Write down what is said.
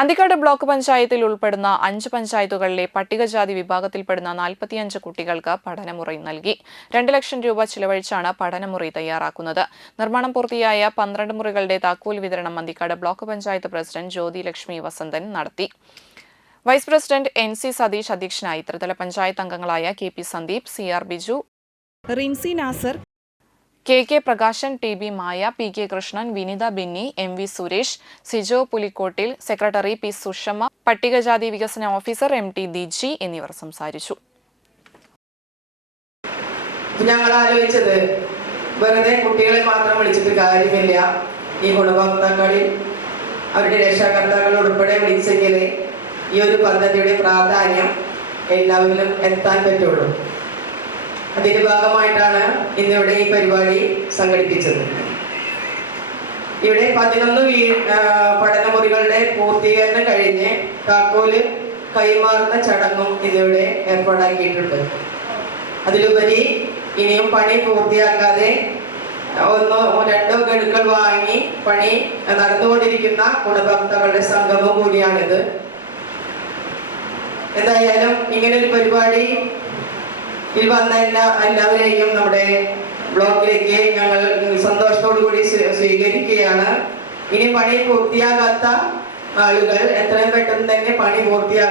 Anthikad block പഞ്ചായത്തിൽ ഉൾപ്പെടുന്ന 5 പഞ്ചായത്തുകളിലെ പട്ടികജാതി വിഭാഗത്തിൽപ്പെടുന്ന 45 കുട്ടികൾക്ക് പഠനമുറി നൽകി. 2 ലക്ഷം രൂപ ചിലവഴിച്ചാണ് പഠനമുറി തയ്യാറാക്കുന്നത്. നിർമ്മാണം പൂർത്തിയായ 12 മുറികളുടെ താക്കോൽ വിതരണം അന്തിക്കാട് ബ്ലോക്ക് പഞ്ചായത്ത് പ്രസിഡന്റ് ജ്യോതി ലക്ഷ്മി വസന്തൻ നടത്തി. വൈസ് പ്രസിഡന്റ് NC സതീഷ് അധ്യക്ഷനായി. ത്രിതല പഞ്ചായത്ത് അംഗങ്ങളായ KP Sandeep, CR Biju, Rincy Nasar, KK Prakashan, TB Maya, PK Krishnan, Vinitha Benny, MV Suresh, Sijo Pulikottil, secretary P Sushama, പട്ടികജാതി വികസന ഓഫീസർ MT ദിജി എന്നിവർ സംസാരിച്ചു. ഞങ്ങൾ ആലോചിച്ചത് വെറുതെ കുട്ടികളെ മാത്രം വിളിച്ചിട്ട് കാര്യമില്ല. ഈ ഗുണഭോക്താക്കളിൽ അവരുടെ രക്ഷാകർത്താക്കൾ ഉൾപ്പെടെ വിളിച്ചെങ്കിൽ ഈ ഒരു പദ്ധതിയുടെ പ്രാധാന്യം എല്ലാവരിലും എത്താൻ പറ്റുള്ളൂ. അതിന്റെ ഭാഗമായിട്ടാണ് ഇന്നിവിടെ ഈ പരിപാടി സംഘടിപ്പിച്ചത്. ഇവിടെ 11 പഠനമുറികളുടെ പൂർത്തീകരണം കഴിഞ്ഞ് താക്കോല് കൈമാറുന്ന ചടങ്ങും ഇന്നിവിടെ ഏർപ്പാടാക്കിയിട്ടുണ്ട്. അതിലുപരി ഇനിയും പണി പൂർത്തിയാക്കാതെ 1-2 ഗഡുക്കൾ വാങ്ങി പണി നടന്നുകൊണ്ടിരിക്കുന്ന ഗുണഭോക്താക്കളുടെ സംഗമം കൂടിയാണിത്. എന്തായാലും ഇങ്ങനൊരു പരിപാടി വന്ന എല്ലാവരെയും നമ്മുടെ ബ്ലോക്കിലേക്ക് ഞങ്ങൾ സന്തോഷത്തോടു കൂടി സ്വീകരിക്കുകയാണ്. ഇനി പണി പൂർത്തിയാകാത്ത ആളുകൾ എത്രയും പെട്ടെന്ന് തന്നെ പണി പൂർത്തിയാക്കുക.